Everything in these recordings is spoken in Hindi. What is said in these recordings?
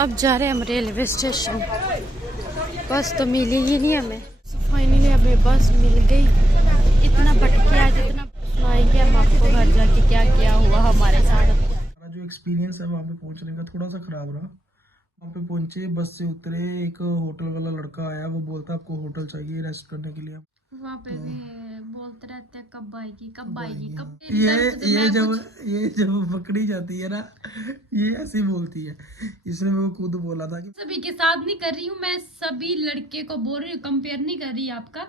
अब जा रहे हैं हम रेलवे स्टेशन। बस तो मिली ही नहीं हमें। फाइनली हमें बस मिल गई। इतना भटके आज, इतना सुनाएंगे हम आपको घर जाके क्या क्या हुआ हमारे साथ। हमारा जो एक्सपीरियंस है वहाँ पे पहुँचने का थोड़ा सा खराब रहा। वहाँ पे पहुँचे, बस से उतरे, एक होटल वाला लड़का आया, वो बोलता आपको होटल चाहिए रेस्ट करने के लिए। वहाँ पे भी बोलते रहते हैं कब आएगी कब आएगी कब। ये जब पकड़ी जाती है ना, ये ऐसी बोलती है। इसने मेरे को खुद बोला था कि सभी के साथ नहीं कर रही हूँ मैं, सभी लड़के को बोल रही हूँ, कंपेयर नहीं कर रही आपका।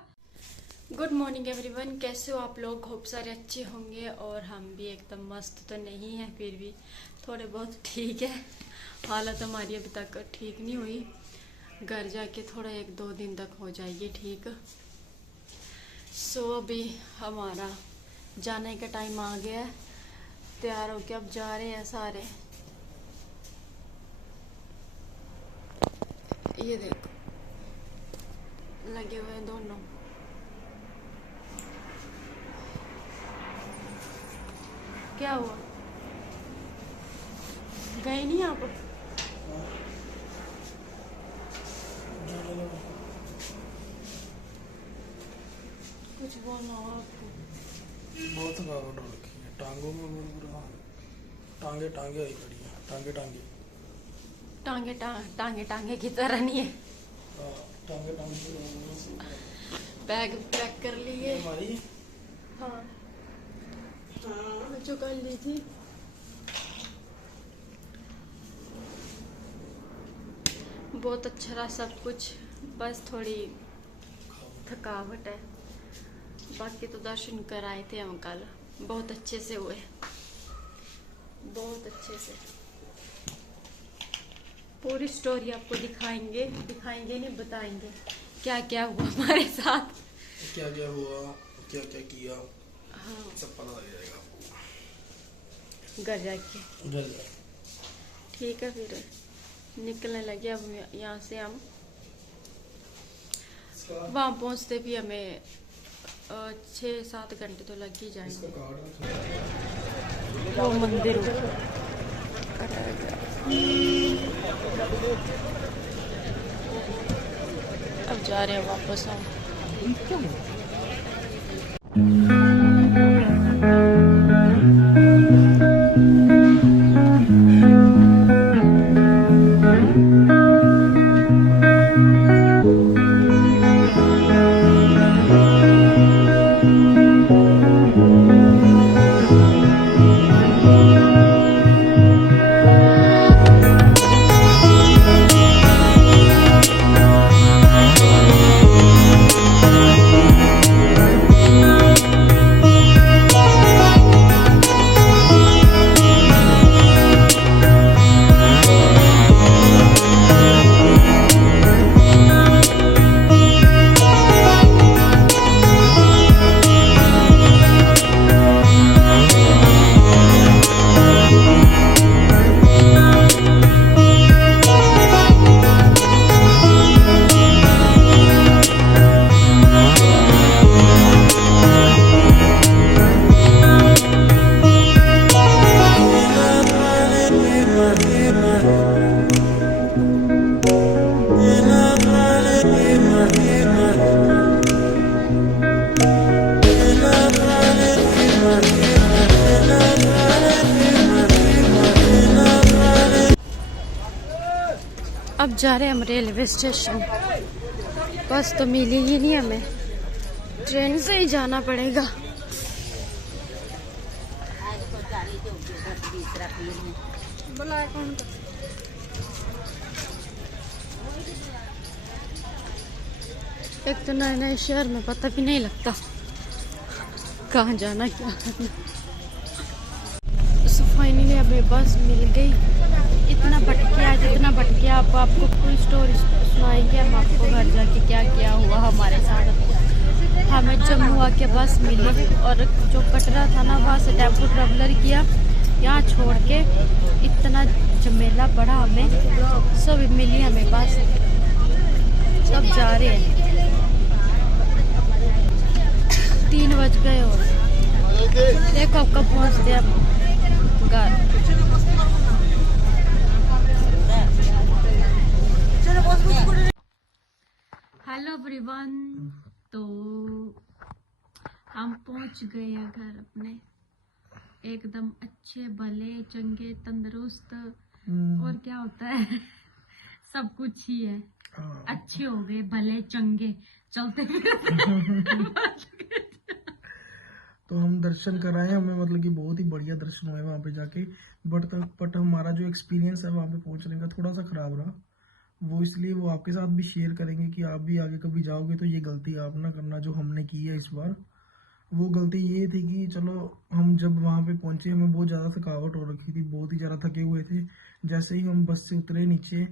गुड मॉर्निंग एवरीवन, कैसे हो आप लोग? खूब सारे अच्छे होंगे और हम भी एकदम मस्त तो नहीं है, फिर भी थोड़े बहुत ठीक है। हालत हमारी अभी तक ठीक नहीं हुई, घर जाके थोड़ा 1-2 दिन तक हो जाएगी ठीक। सो अभी हमारा जाने का टाइम आ गया है, तैयार होके अब जा रहे हैं सारे। ये देखो लगे हुए हैं दोनों। क्या हुआ, गए नहीं आप? कुछ बोलना हो आपको? बहुत थकावट हो रखी है टांगों में, बहुत बुरा हाल। टांगे टांगे आई खड़ी है, टांगे टांगे टांगे टांगे टांगे की तरह नहीं है। टांगे टांगे। बैग पैक कर लिए हमारी हाँ जो कर ली थी। बहुत अच्छा रहा सब कुछ, बस थोड़ी थकावट है। बाकी तो दर्शन कर आए थे हम कल, बहुत अच्छे से हुए, बहुत अच्छे से। पूरी स्टोरी आपको दिखाएंगे नहीं बताएंगे क्या क्या हुआ हमारे साथ, क्या क्या हुआ, क्या क्या किया। हाँ सब पता लग जाएगा आपको घर जाके। ठीक है, फिर निकलने लगे अब यहाँ से हम। वहाँ पहुँचते भी हमें 6-7 घंटे तो लग ही जाएंगे। वो मंदिर अब जा रहे हैं वापस हम। अब जा रहे हैं हम रेलवे स्टेशन। बस तो मिली ही नहीं हमें, ट्रेन से ही जाना पड़ेगा। एक तो नए नए शहर में पता भी नहीं लगता कहाँ जाना क्या करना। सो फाइनली हमें बस मिल गई। इतना भटके आज, इतना भटके, आपको पूरी स्टोरी सुनाएंगे हम आपको घर जाके क्या क्या हुआ हमारे साथ। हमें जम्मू आके बस मिली और जो कटरा था ना, वहाँ से टेम्पो ट्रेवलर किया, यहाँ छोड़ के इतना झमेला पड़ा हमें। सब मिली हमें बस, सब जा रहे हैं। 3 बज गए और देखो अब कब पहुँचते हैं घर। एवरीवन, तो हम पहुंच गए हैं घर अपने, एकदम अच्छे भले चंगे तंदुरुस्त। और क्या होता है सब कुछ ही है, अच्छे हो गए भले चंगे चलते तो हम दर्शन कराए, हमें मतलब कि बहुत ही बढ़िया दर्शन हुए वहाँ पे जाके। बट हमारा जो एक्सपीरियंस है वहाँ पे पहुँचने का थोड़ा सा खराब रहा। वो इसलिए वो आपके साथ भी शेयर करेंगे कि आप भी आगे कभी जाओगे तो ये गलती आप ना करना जो हमने की है इस बार। वो गलती ये थी कि चलो हम जब वहाँ पे पहुँचे हमें बहुत ज़्यादा थकावट हो रखी थी, बहुत ही ज़्यादा थके हुए थे। जैसे ही हम बस से उतरे नीचे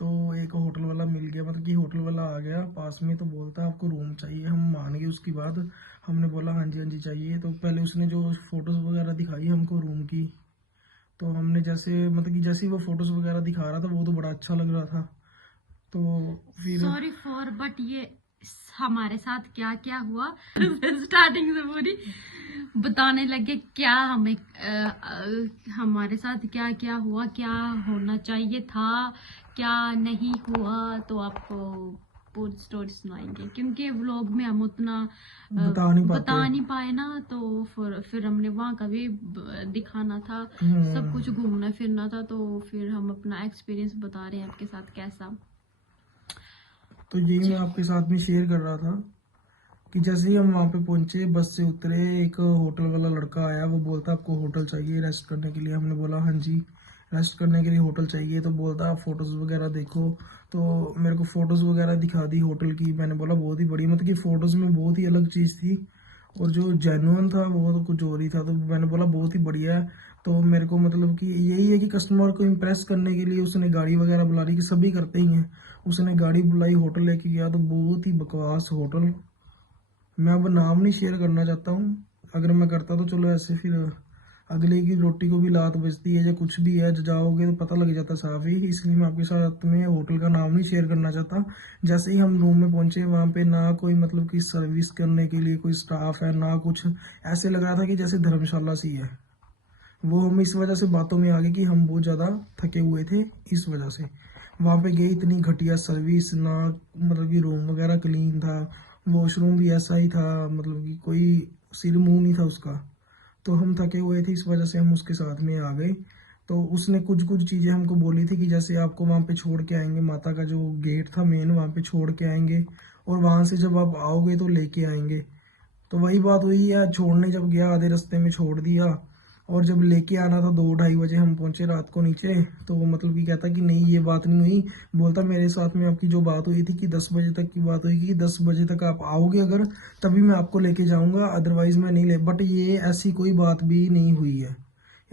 तो एक होटल वाला मिल गया, मतलब कि होटल वाला आ गया पास में, तो बोलता आपको रूम चाहिए। हम मान गए उसकी बात, हमने बोला हाँ जी चाहिए। तो पहले उसने जो फोटोज़ वगैरह दिखाई हमको रूम की, तो हमने जैसे मतलब कि जैसे ही वो फोटोज़ वगैरह दिखा रहा था वो तो बड़ा अच्छा लग रहा था। तो फिर सॉरी फॉर बट ये हमारे साथ क्या क्या हुआ स्टार्टिंग से पूरी बताने लगे क्या हमें हमारे साथ क्या क्या हुआ, क्या होना चाहिए था, क्या नहीं हुआ, तो आपको पूरी स्टोरी सुनाएंगे क्योंकि व्लॉग में हम उतना बता नहीं पाए ना। तो फिर हमने वहाँ का भी दिखाना था, सब कुछ घूमना फिरना था, तो फिर हम अपना एक्सपीरियंस बता रहे हैं आपके साथ कैसा। तो यही मैं आपके साथ में शेयर कर रहा था कि जैसे ही हम वहाँ पे पहुंचे, बस से उतरे, एक होटल वाला लड़का आया, वो बोलता आपको होटल चाहिए रेस्ट करने के लिए। हमने बोला हाँ जी रेस्ट करने के लिए होटल चाहिए। तो बोलता आप फोटोज़ वगैरह देखो। तो मेरे को फ़ोटोज़ वगैरह दिखा दी होटल की। मैंने बोला बहुत ही बढ़िया, मतलब कि फ़ोटोज़ में बहुत ही अलग चीज़ थी और जो जेन्युइन था वो तो कुछ और ही था। तो मैंने बोला बहुत ही बढ़िया है। तो मेरे को मतलब कि यही है कि कस्टमर को इम्प्रेस करने के लिए उसने गाड़ी वगैरह बुला ली, कि सभी करते ही हैं। उसने गाड़ी बुलाई, होटल लेके गया, तो बहुत ही बकवास होटल। मैं अब नाम नहीं शेयर करना चाहता हूँ, अगर मैं करता तो चलो ऐसे फिर अगले की रोटी को भी लात बजती है या कुछ भी है, जाओगे तो पता लग जाता साफ ही। इसलिए मैं आपके साथ में होटल का नाम नहीं शेयर करना चाहता। जैसे ही हम रूम में पहुंचे वहाँ पे ना कोई मतलब कि सर्विस करने के लिए कोई स्टाफ है ना कुछ, ऐसे लग रहा था कि जैसे धर्मशाला सी है। वो हम इस वजह से बातों में आ गए कि हम बहुत ज़्यादा थके हुए थे, इस वजह से वहाँ पे गए। इतनी घटिया सर्विस ना, मतलब कि रूम वगैरह क्लीन था, वॉशरूम भी ऐसा ही था, मतलब कि कोई सिर मुंह नहीं था उसका। तो हम थके हुए थे, इस वजह से हम उसके साथ में आ गए। तो उसने कुछ कुछ चीज़ें हमको बोली थी कि जैसे आपको वहाँ पे छोड़ के आएंगे, माता का जो गेट था मेन वहाँ पे छोड़ के आएंगे, और वहाँ से जब आप आओगे तो लेके आएंगे। तो वही बात हुई है, छोड़ने जब गया आधे रास्ते में छोड़ दिया, और जब लेके आना था 2-2:30 बजे हम पहुंचे रात को नीचे। तो वो मतलब कि कहता कि नहीं ये बात नहीं हुई। बोलता मेरे साथ में आपकी जो बात हुई थी कि 10 बजे तक की बात हुई कि 10 बजे तक आप आओगे अगर, तभी मैं आपको लेके जाऊंगा, अदरवाइज मैं नहीं ले। बट ये ऐसी कोई बात भी नहीं हुई है,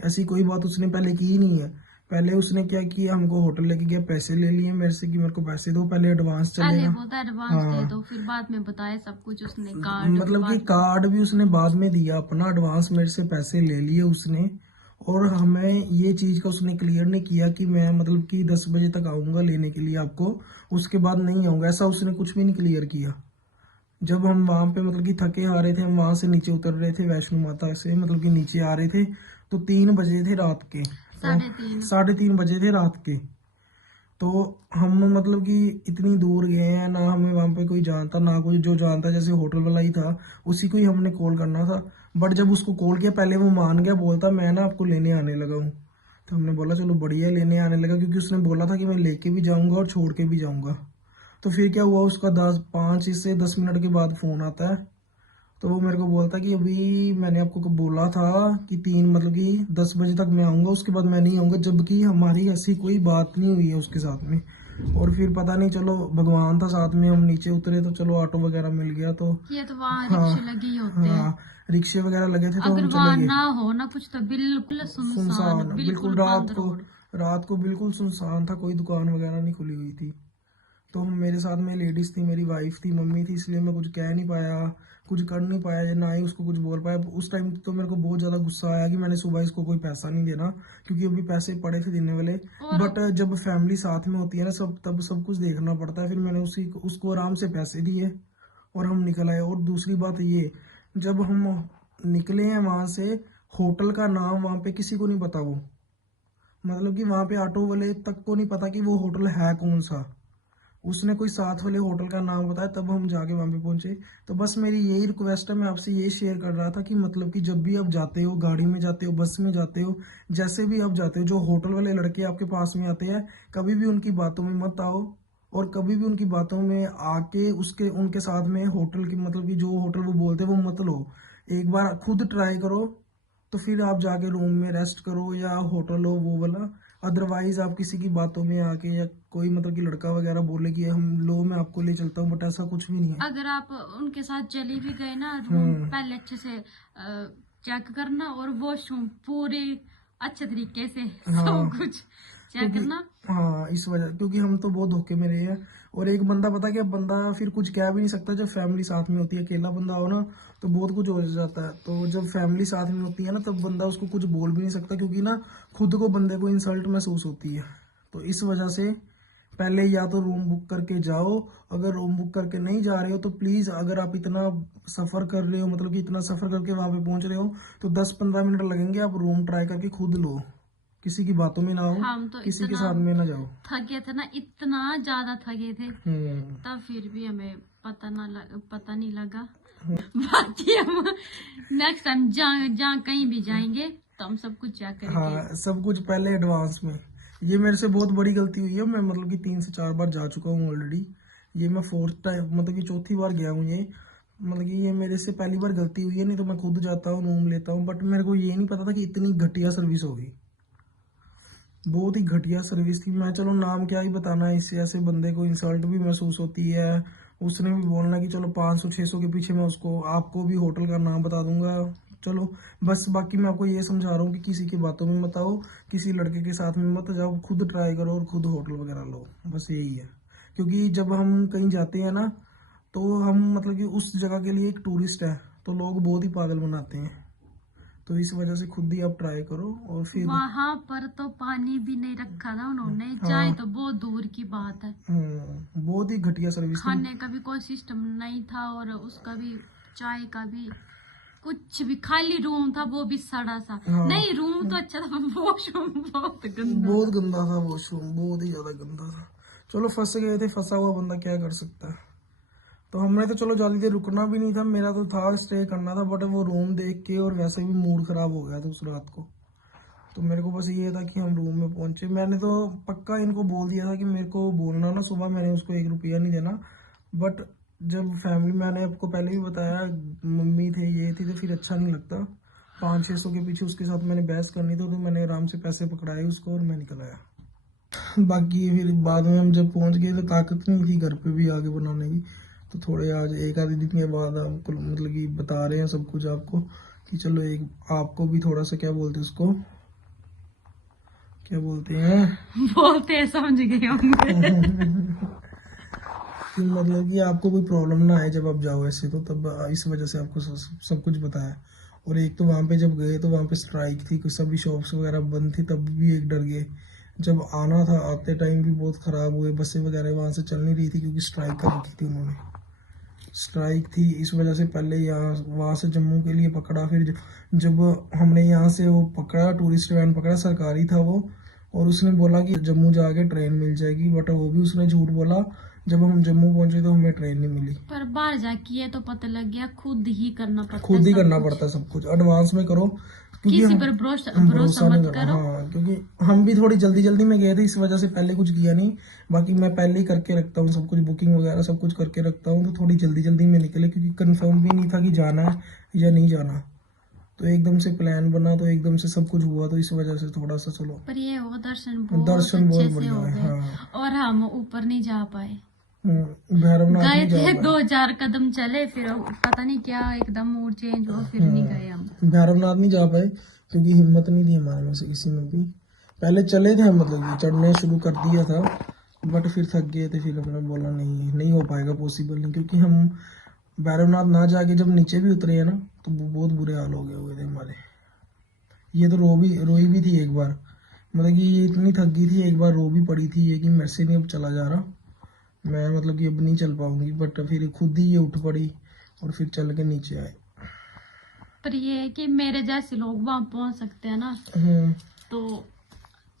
ऐसी कोई बात उसने पहले की ही नहीं है। पहले उसने क्या किया, हमको होटल लेके गया, पैसे ले लिए मेरे से कि मेरे को पैसे दो, पहले एडवांस चलेगा। बोलता एडवांस दे दो, फिर बाद में बताया सब कुछ उसने। कार्ड मतलब कि कार्ड भी उसने बाद में दिया अपना, एडवांस मेरे से पैसे ले लिए उसने। और हमें ये चीज़ का उसने क्लियर नहीं किया कि मैं मतलब कि 10 बजे तक आऊँगा लेने के लिए आपको, उसके बाद नहीं आऊँगा, ऐसा उसने कुछ भी नहीं क्लियर किया। जब हम वहाँ पे मतलब कि थके आ रहे थे, हम वहाँ से नीचे उतर रहे थे वैष्णो माता से, मतलब कि नीचे आ रहे थे, तो 3 बजे थे रात के, 3:30 बजे थे रात के। तो हम मतलब कि इतनी दूर गए हैं ना, हमें वहाँ पे कोई जानता ना कोई, जो जानता जैसे होटल वाला ही था उसी को ही हमने कॉल करना था। बट जब उसको कॉल किया पहले वो मान गया, बोलता मैं ना आपको लेने आने लगा हूँ। तो हमने बोला चलो बढ़िया, लेने आने लगा, क्योंकि उसने बोला था कि मैं लेके भी जाऊँगा और छोड़ के भी जाऊँगा। तो फिर क्या हुआ, उसका 5 से 10 मिनट के बाद फ़ोन आता है। तो वो मेरे को बोलता कि अभी मैंने आपको बोला था कि 3 मतलब कि 10 बजे तक मैं आऊँगा, उसके बाद मैं नहीं आऊँगा, जबकि हमारी ऐसी कोई बात नहीं हुई है उसके साथ में। और फिर पता नहीं, चलो भगवान था साथ में, हम नीचे उतरे तो चलो ऑटो वगैरह मिल गया। तो ये तो वहाँ रिक्शे लगे ही होते हैं, रिक्शे वगैरह लगे थे, तो अगर हम वहाँ चले गए। ना हो ना कुछ तो बिल्कुल सुनसान, बिल्कुल रात को बिल्कुल सुनसान था, कोई दुकान वगैरह नहीं खुली हुई थी। तो मेरे साथ में लेडीज़ थी, मेरी वाइफ थी, मम्मी थी, इसलिए मैं कुछ कह नहीं पाया, कुछ कर नहीं पाया, या ना ही उसको कुछ बोल पाया। उस टाइम तो मेरे को बहुत ज़्यादा गुस्सा आया कि मैंने सुबह इसको कोई पैसा नहीं देना, क्योंकि अभी पैसे पड़े थे देने वाले। बट जब फैमिली साथ में होती है ना सब, तब सब कुछ देखना पड़ता है। फिर मैंने उसको आराम से पैसे दिए और हम निकल आए। और दूसरी बात ये, जब हम निकले हैं वहाँ से, होटल का नाम वहाँ पे किसी को नहीं पता। वो मतलब कि वहाँ पे ऑटो वाले तक को नहीं पता कि वो होटल है कौन सा। उसने कोई साथ वाले होटल का नाम बताया, तब हम जाके वहां पे पहुंचे। तो बस मेरी यही रिक्वेस्ट है, मैं आपसे यही शेयर कर रहा था कि मतलब कि जब भी आप जाते हो, गाड़ी में जाते हो, बस में जाते हो, जैसे भी आप जाते हो, जो होटल वाले लड़के आपके पास में आते हैं, कभी भी उनकी बातों में मत आओ, और कभी भी उनकी बातों में आके उसके उनके साथ में होटल की मतलब कि जो होटल वो बोलते हैं वो मत लो। एक बार खुद ट्राई करो, तो फिर आप जाके रूम में रेस्ट करो या होटल हो वो वाला। अदरवाइज आप किसी की बातों में आके, या कोई मतलब कि लड़का वगैरह बोले कि हम लो मैं आपको ले चलता हूँ, बट ऐसा कुछ भी नहीं है। अगर आप उनके साथ चले भी गए ना, रूम हम्म। पहले अच्छे से चेक करना, और वॉशरूम पूरे अच्छे तरीके से सब हाँ, कुछ चेक क्योंकि करना। हाँ इस वजह, क्योंकि हम तो बहुत धोखे में रहे हैं। और एक बंदा, पता क्या, बंदा फिर कुछ कह भी नहीं सकता जब फैमिली साथ में होती है। अकेला बंदा हो ना तो बहुत कुछ हो जाता है, तो जब फैमिली साथ में होती है ना तब बंदा उसको कुछ बोल भी नहीं सकता, क्योंकि ना खुद को बंदे को इंसल्ट महसूस होती है। तो इस वजह से पहले या तो रूम बुक करके जाओ। अगर रूम बुक करके नहीं जा रहे हो तो प्लीज, अगर आप इतना सफर कर रहे हो, मतलब कि इतना सफर करके वहां पे पहुंच रहे हो, तो 10-15 मिनट लगेंगे, आप रूम ट्राई करके खुद लो। किसी की बातों में ना हो, हम तो किसी के इतना साथ में ना जाओ। थके थे ना, इतना ज्यादा थके थे, हम्म। तब फिर भी हमें पता नहीं लगा। बाकी हम नेक्स्ट टाइम जहाँ जहाँ कहीं भी जाएंगे तो हम सब कुछ चेक करके। हाँ, सब कुछ पहले एडवांस में। ये मेरे से बहुत बड़ी गलती हुई है। मैं मतलब कि 3 से 4 बार जा चुका हूँ ऑलरेडी। ये मैं फोर्थ टाइम, मतलब कि चौथी बार गया हूँ ये। मतलब कि ये मेरे से पहली बार गलती हुई है, नहीं तो मैं खुद जाता हूँ, रूम लेता हूँ। बट मेरे को ये नहीं पता था कि इतनी घटिया सर्विस होगी। बहुत ही घटिया सर्विस थी। मैं चलो नाम क्या ही बताना है, इससे ऐसे बंदे को इंसल्ट भी महसूस होती है। उसने भी बोलना कि चलो 500-600 के पीछे मैं उसको आपको भी होटल का नाम बता दूंगा। चलो बस, बाकी मैं आपको ये समझा रहा हूँ कि किसी की बातों में मत आओ, किसी लड़के के साथ में मत जाओ, खुद ट्राई करो और खुद होटल वगैरह लो। बस यही है। क्योंकि जब हम कहीं जाते हैं ना, तो हम मतलब कि उस जगह के लिए एक टूरिस्ट है, तो लोग बहुत ही पागल बनाते हैं। तो इस वजह से खुद ही आप ट्राई करो और फिर। वहां पर तो पानी भी नहीं रखा था उन्होंने, चाय हाँ। तो बहुत दूर की बात है। बहुत ही घटिया सर्विस थी। खाने का भी कोई सिस्टम नहीं था, और उसका भी, चाय का भी कुछ भी, खाली रूम था वो भी सड़ा सा। हाँ, नहीं, रूम तो अच्छा था, वॉशरूम बहुत गंदा बहुत था। गंदा था वॉशरूम, बहुत ही ज्यादा गंदा था। चलो फंस गए थे, फंसा हुआ बंदा क्या कर सकता है। तो हमने तो चलो ज्यादा देर रुकना भी नहीं था, मेरा तो था स्टे करना था, बट वो रूम देख के और वैसे भी मूड खराब हो गया था उस रात को। तो मेरे को बस ये था कि हम रूम में पहुंचे। मैंने तो पक्का इनको बोल दिया था कि मेरे को बोलना ना सुबह, मैंने उसको 1 रुपया नहीं देना। बट जब फैमिली, मैंने आपको पहले भी बताया, मम्मी थे ये थी, तो फिर अच्छा नहीं लगता। 500-600 के पीछे उसके साथ मैंने बहस करनी थी, तो मैंने आराम से पैसे पकड़ाए उसको और मैं निकल आया। बाकी फिर बाद में हम जब पहुंच गए तो ताकत नहीं थी घर पे भी आगे बनाने की। तो थोड़े आज एक आधे दिन के बाद हमको मतलब कि बता रहे हैं सब कुछ आपको, कि चलो एक आपको भी थोड़ा सा, क्या बोलते हैं उसको, क्या बोलते हैं बोलते हैं, समझ गए होंगे। कि मतलब कि आपको कोई प्रॉब्लम ना आए जब आप जाओ ऐसे, तो तब इस वजह से आपको सब कुछ बताया। और एक तो वहां पे जब गए तो वहां पे स्ट्राइक थी, कुछ सभी शॉप्स वगैरह बंद थी, तब भी एक डर गए। जब आना था, आते टाइम भी बहुत खराब हुए, बसें वगैरह वहां से चल नहीं रही थी, क्योंकि स्ट्राइक कर रखी थी उन्होंने। स्ट्राइक थी इस वजह से पहले यहाँ वहां से जम्मू के लिए पकड़ा, फिर जब हमने यहाँ से वो पकड़ा, टूरिस्ट वैन पकड़ा, सरकारी था वो, और उसने बोला कि जम्मू जाके ट्रेन मिल जाएगी, बट वो भी उसने झूठ बोला। जब हम जम्मू पहुंचे तो हमें ट्रेन नहीं मिली। पर बाहर जाके ये तो पता लग गया, खुद ही करना पड़ता है खुद ही सब करना कुछ। पड़ता है सब कुछ, एडवांस में करो, क्योंकि किसी हम पर हम भरोसा भरोसा नहीं मत करो। करो। हाँ, क्योंकि हम भी थोड़ी जल्दी जल्दी में गए थे, इस वजह से पहले कुछ किया नहीं। बाकी मैं पहले ही करके रखता हूँ सब कुछ, बुकिंग वगैरह सब कुछ करके रखता हूँ, तो थोड़ी जल्दी जल्दी में निकले, क्योंकि कंफर्म भी नहीं था कि जाना है या नहीं जाना। तो एकदम से प्लान बना, तो एकदम से सब कुछ हुआ, तो इस वजह से थोड़ा सा चलो। पर ये हो, दर्शन बहुत दर्शन अच्छे बहुत से बढ़िया हो है। गए, हाँ। और हम ऊपर नहीं जा पाए। भैरवनाथ गए नहीं जा थे पाए। 2 4 कदम चले, फिर पता नहीं क्या एकदम मूड चेंज हुआ, फिर नहीं गए हम। भैरवनाथ नहीं जा पाए, क्योंकि हिम्मत नहीं थी हमारे में से किसी में भी। पहले चले थे हम, मतलब कि चढ़ने शुरू कर दिया था, बट फिर थक गए थे, फिर हमने बोला नहीं, नहीं हो पाएगा, पॉसिबल नहीं, क्योंकि हम भैरवनाथ ना जाके जब नीचे भी उतरे हैं ना, तो वो बहुत बुरे हाल हो गए हुए थे हमारे। ये तो रोई भी थी एक बार, मतलब कि ये इतनी थक गई थी, एक बार रो भी पड़ी थी ये, कि मेरे से नहीं अब चला जा रहा, मैं मतलब कि अब नहीं चल पाऊंगी। बट फिर खुद ही ये उठ पड़ी और फिर चल के नीचे आए। पर ये है कि मेरे जैसे लोग वहां पहुंच सकते हैं ना, हम्म। तो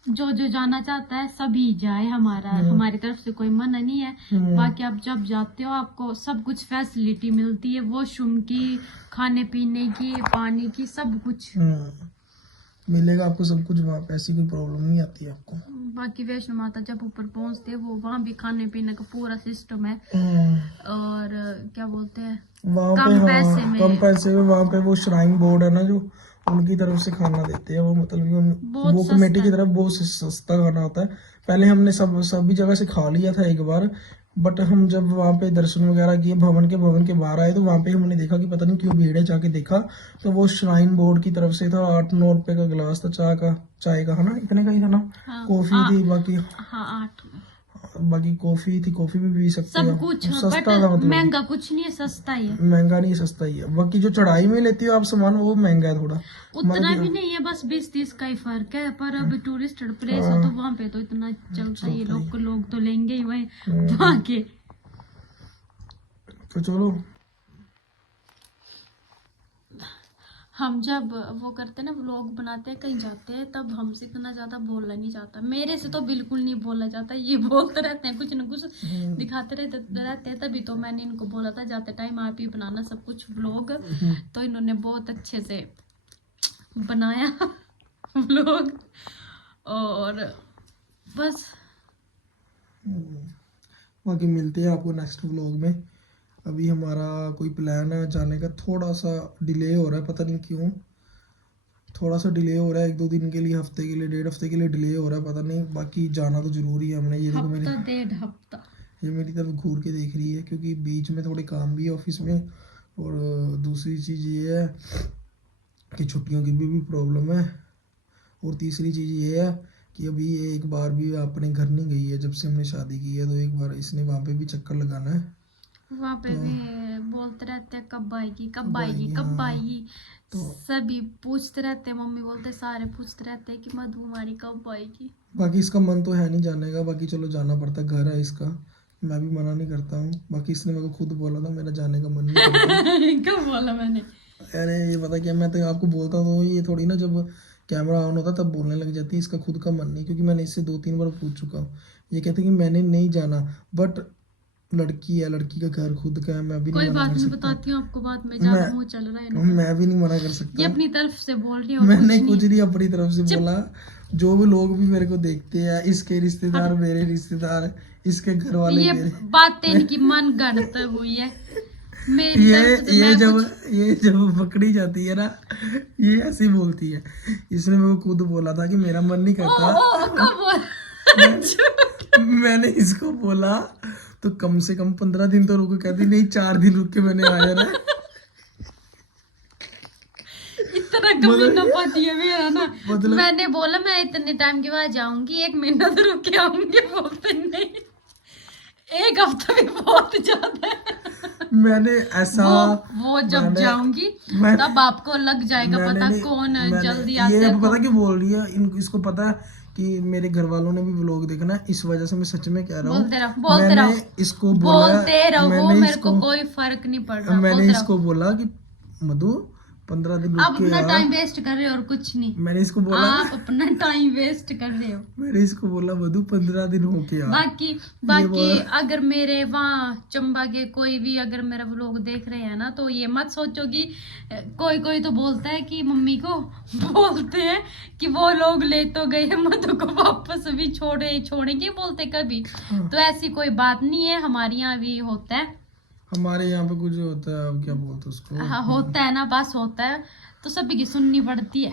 जो जो जाना चाहता है सभी जाए, हमारी तरफ से कोई मना नहीं है। बाकी आप जब जाते हो आपको सब कुछ फैसिलिटी मिलती है, वॉशरूम की, खाने पीने की, पानी की, सब कुछ मिलेगा आपको सब कुछ वहाँ पे, ऐसी कोई प्रॉब्लम नहीं आती है आपको। बाकी वैष्णो माता जब ऊपर पहुंचते हैं वो वहाँ भी खाने पीने का पूरा सिस्टम है। और क्या बोलते हैं वहाँ कम पे, पैसे में, कम पैसे में वहाँ पे वो श्राइन बोर्ड है ना, जो उनकी तरफ से खाना देते हैं वो, मतलब कि वो कमेटी की तरफ बहुत सस्ता खाना होता है। पहले हमने सभी जगह से खा लिया था एक बार, बट हम जब वहाँ पे दर्शन वगैरह किए भवन के बाहर आए तो वहाँ पे हमने देखा कि पता नहीं क्यों भीड़ है, जाके देखा तो वो श्राइन बोर्ड की तरफ से था। 8-9 रुपए का गिलास था चाय का है ना, इतने का ही था ना। कॉफी थी बाकी, हाँ 8 बाकी कॉफी थी, कॉफी भी पी सकते सब हो, कुछ, सस्ता बट था, मतलब महंगा कुछ नहीं है, सस्ता ही है। महंगा नहीं, सस्ता ही है। बाकी जो चढ़ाई में लेती हो आप सामान वो महंगा है थोड़ा, उतना भी नहीं है, बस 20-30 का ही फर्क है। पर अब टूरिस्ट प्लेस है तो वहाँ पे तो इतना चलता ही, लोग तो लेंगे ही वहाँ के। तो चलो, हम जब वो करते हैं ना, व्लॉग बनाते हैं, कहीं जाते हैं, तब हमसे इतना ज्यादा बोलना नहीं जाता। मेरे से तो बिल्कुल नहीं बोला जाता, ये बोलते रहते हैं कुछ न कुछ दिखाते रहते हैं। तभी तो मैंने इनको बोला था जाते टाइम आप ही बनाना सब कुछ व्लॉग, तो इन्होंने बहुत अच्छे से बनाया व्लॉग। और बस बाकी मिलते हैं आपको नेक्स्ट व्लॉग में। अभी हमारा कोई प्लान है जाने का, थोड़ा सा डिले हो रहा है, पता नहीं क्यों थोड़ा सा डिले हो रहा है, 1-2 दिन के लिए, हफ्ते के लिए, 1.5 हफ्ते के लिए डिले हो रहा है, पता नहीं। बाकी जाना तो जरूरी है हमने। ये देखो मेरी, 1.5 हफ्ता ये मेरी तरफ घूर के देख रही है, क्योंकि बीच में थोड़े काम भी है ऑफिस में, और दूसरी चीज़ ये है कि छुट्टियों की भी प्रॉब्लम है, और तीसरी चीज़ ये है कि अभी ये एक बार भी अपने घर नहीं गई है जब से हमने शादी की है, तो एक बार इसने वहाँ पे भी चक्कर लगाना है। वहाँ पे भी बोलते रहते हैं कब आएगी कब आएगी कब आएगी, तो सभी पूछते रहते हैं, मम्मी बोलते सारे पूछते रहते हैं कि मधु हमारी कब आएगी। बाकी इसका मन तो है नहीं जाने का, बाकी चलो जाना पड़ता, घर है इसका, मैं भी मना नहीं करता हूँ। बाकी इसने मेरे को खुद बोला था मेरा जाने का मन नहीं करता। कब बोला मैंने? अरे ये पता क्या, मैं तो आपको बोलता तो ये थोड़ी ना, जब कैमरा ऑन होता तब बोलने लग जाती है। इसका खुद का मन नहीं, क्योंकि मैंने इससे 2-3 बार पूछ चुका हूँ, ये कहते कि मैंने नहीं जाना, बट लड़की है, लड़की का घर खुद का है, मैं भी कोई नहीं मना बात कर नहीं, सकता। बताती हूँ आपको बात में, ज्यादा मुंह चल रहा है ना, मैं भी नहीं मना कर सकता। ये अपनी तरफ से बोल रही है, मैंने कुछ नहीं अपनी तरफ से बोला। जो भी लोग भी मेरे को देखते हैं, इसके रिश्तेदार, मेरे रिश्तेदार, इसके घर वाले, ये मेरे, बातें इनकी मन गढ़त हुई है। मेरी तरफ से ये जब पकड़ी जाती है ना, ये ऐसी बोलती है। इसने मेरे को खुद बोला था कि मेरा मन नहीं करता। मैंने इसको बोला तो कम से कम 15 दिन तो रुक, कहती नहीं 4 दिन रुक के मैंने आ जाना। इतना कमीना पाती है मेरा ना, मैंने बोला मैं इतने टाइम के बाद जाऊंगी, 1 महीना तो रुक के आऊंगी, बोलते नहीं 1 हफ्ता भी बहुत ज्यादा है। मैंने ऐसा वो जब जाऊंगी तब आपको लग जाएगा पता कौन जल्दी आता है। ये पता क्यों बोल रही है, इसको पता है कि मेरे घर वालों ने भी व्लॉग देखना है, इस वजह से मैं सच में कह रहा हूँ। मैंने इसको बोला, मेरे को कोई फर्क नहीं पड़ रहा। मैंने इसको बोला कि मधु 15 दिन रुक के अपना टाइम वेस्ट कर रहे हो और कुछ नहीं। मैंने इसको बोला आप अपना टाइम वेस्ट कर रहे हो। मैंने इसको बोला मधु 15 दिन हो के आ। बाकी अगर मेरे वहाँ चंबा के कोई भी अगर मेरा व्लॉग देख रहे हैं ना, तो ये मत सोचो कि कोई तो बोलता है कि मम्मी को बोलते हैं कि वो लोग ले तो गए मधु को वापस भी छोड़ेंगे बोलते कभी। तो ऐसी कोई बात नहीं है, हमारे यहाँ भी होता है। हमारे यहाँ पे कुछ होता है, अब क्या बोलते उसको, हाँ होता है ना, बस होता है, तो सभी की सुननी पड़ती है।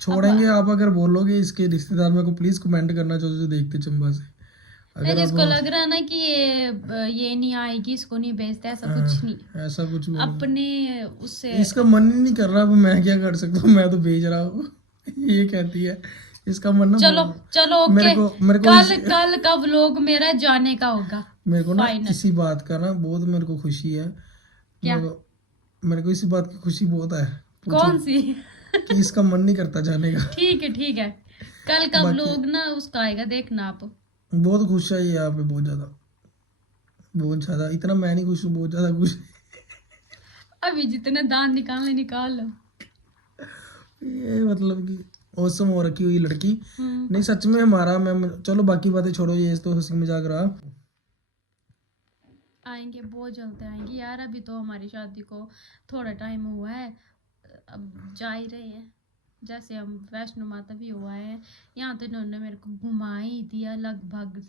छोड़ेंगे आप अगर बोलोगे इसके रिश्तेदार मेरे को प्लीज कमेंट करना जो देखते चंबा से। अगर इसको लग रहा है ना कि ये नहीं आएगी, इसको नहीं भेजते, ऐसा कुछ नहीं, ऐसा कुछ अपने उससे इसका मन ही नहीं कर रहा, मैं क्या कर सकता हूँ, मैं तो भेज रहा हूँ। ये कहती है इसका मन ना। चलो ओके, कल का व्लॉग मेरा जाने का होगा। मेरे को ना इसी बात का ना बहुत मेरे को खुशी है। क्या? मेरे को इसी बात की खुशी बहुत है। कौन सी? कि इसका मन नहीं करता जाने का। ठीक है, कल का व्लॉग ना उसका आएगा, देखना आप। बहुत खुश है ये यहाँ पे, बहुत ज्यादा। इतना मैं नहीं खुश हूँ, बहुत ज्यादा खुश। अभी जितने दांत निकाल लो। ये मतलब कि औसम हो रखी हुई लड़की। नहीं सच में हमारा मैम, चलो बाकी बातें छोड़ो, ये तो हंसी मजाक रहा। आएंगे, बहुत जल्द आएंगे यार। अभी तो हमारी शादी को थोड़ा टाइम हुआ है, अब जा ही रहे हैं। जैसे हम वैष्णो माता भी हुआ है, यहाँ तो इन्होंने मेरे को घुमा ही दिया लगभग।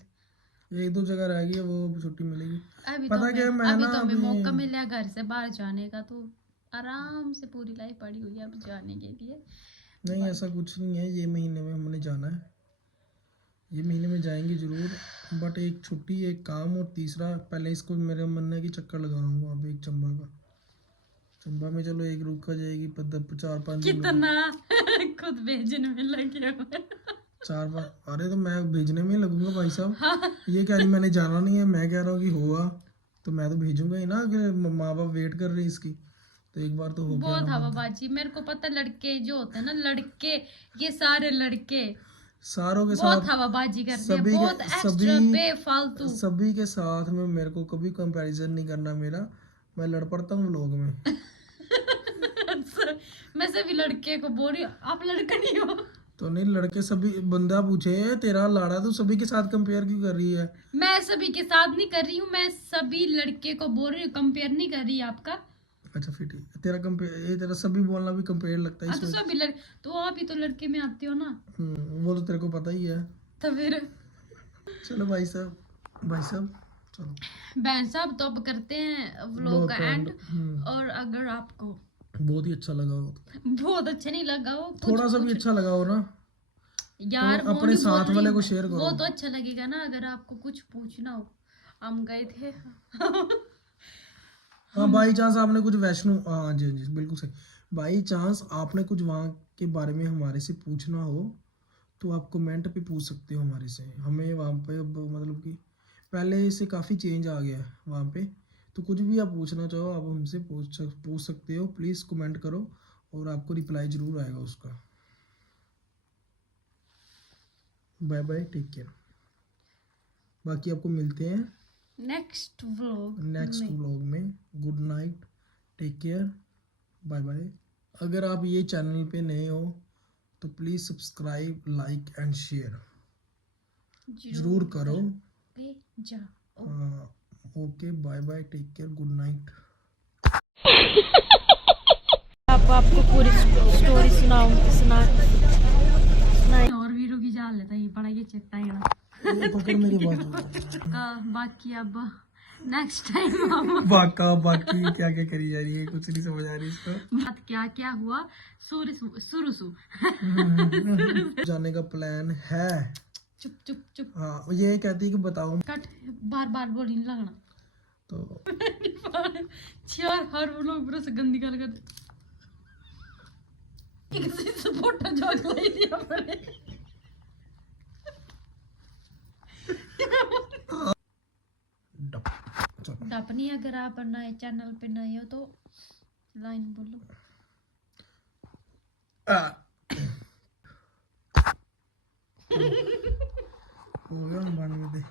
एक दो जगह रह गई है, वो छुट्टी मिलेगी। अभी तो पता क्या है, मैं अभी ना तो हमें अभी मौका मिला घर से बाहर जाने का, तो आराम से पूरी लाइफ पड़ी हुई है अब जाने के लिए। नहीं ऐसा कुछ नहीं है, ये महीने में हमने जाना है, ये महीने में जाएंगे जरूर। बट एक छुट्टी, एक काम, और तीसरा पहले इसको मेरा मन है कि चक्कर लगाऊँ वहाँ पे एक चंबा का। चंबा में चलो एक रुका जाएगी, 4-5 दिन कितना खुद भेजने में लगे हुए। 4-5, अरे तो मैं भेजने में ही लगूंगा भाई साहब। हाँ। ये कह रही मैंने जाना नहीं है, मैं कह रहा हूँ कि हुआ तो मैं तो भेजूंगा ही ना, अगर माँ बाप वेट कर रहे हैं इसकी, तो एक बार तो हो के बहुत आना बनता है। हवाबाजी, मेरे को पता है, लड़के जो होते हैं ना, लड़के, ये सारे लड़के सारों के बहुत साथ, हवाबाजी करते हैं, सभी बहुत के एक्स्ट्रा बेफालतू। सभी के साथ में मेरे को कभी कंपैरिजन नहीं करना मेरा, मैं लड़ पड़ता हूँ लोग में। मैं सभी लड़के को बोल रही हूँ, आप लड़का नहीं हो। तो नहीं, लड़के सभी, बंदा पूछे तेरा लाड़ा तो सभी के साथ कंपेयर क्यों कर रही है? मैं सभी के साथ नहीं कर रही हूँ, मैं सभी लड़के को बोल रही हूँ, कंपेयर नहीं कर रही आपका। अच्छा फिर ठीक है, तेरा कंपेयर, ये तेरा सभी बोलना भी कंपेयर लगता है हाँ तो इसमें। सभी लड़के, तो आप ही तो लड़के में आते हो ना, वो तो तेरे को पता ही है। तो फिर चलो भाई साहब, भाई साहब चलो। बहन साहब तो अब करते हैं व्लॉग का एंड। और अगर आपको बहुत ही अच्छा लगा हो, बहुत अच्छा नहीं लगा हो, थोड़ा सा भी अच्छा लगा हो ना, यार तो वो अपने नहीं बोल साथ रही वाले हूँ को मैं। शेयर वो करो। तो अच्छा लगेगा ना अगर आपको कुछ पूछना हो। हम गए थे हाँ बाई चांस आपने कुछ वैष्णो, हाँ जी जी बिल्कुल सही, बाई चांस आपने कुछ वहाँ के बारे में हमारे से पूछना हो तो आप कमेंट पे पूछ सकते हो हमारे से। हमें वहाँ पे अब मतलब कि पहले से काफ़ी चेंज आ गया है वहाँ पे, तो कुछ भी आप पूछना चाहो आप हमसे पूछ सकते हो। प्लीज़ कमेंट करो और आपको रिप्लाई ज़रूर आएगा उसका। Bye bye, take care. बाकी आपको मिलते हैं नेक्स्ट व्लॉग नेक्स्ट में। व्लॉग में। Good night, take care, bye bye. अगर आप ये चैनल पे नए हो तो please subscribe, like and share ज़रूर करो। जाओ। हाँ, okay, bye bye, take care, good night. आपको पूरी स्टोरी सुनाऊं और वीरो की जाल लेता ये पड़ा ये चेता है ये पकड़ मेरी बात। बाकी अब नेक्स्ट टाइम हम बाकी क्या क्या करी जा रही है, कुछ नहीं समझ आ रही इसको। बात क्या क्या हुआ, शुरू जाने का प्लान है। चुप चुप चुप। हाँ, ये कहती है कि बताओ, कट, बार बार बोली नहीं लगना तो यार हर वो लोग पूरा से गंदी गाल कर किसी से फोटो जोक लाई दिया मैंने। डपनी अगर आप नए चैनल पे नए हो तो लाइन बोलो। हो गया, 92 दे।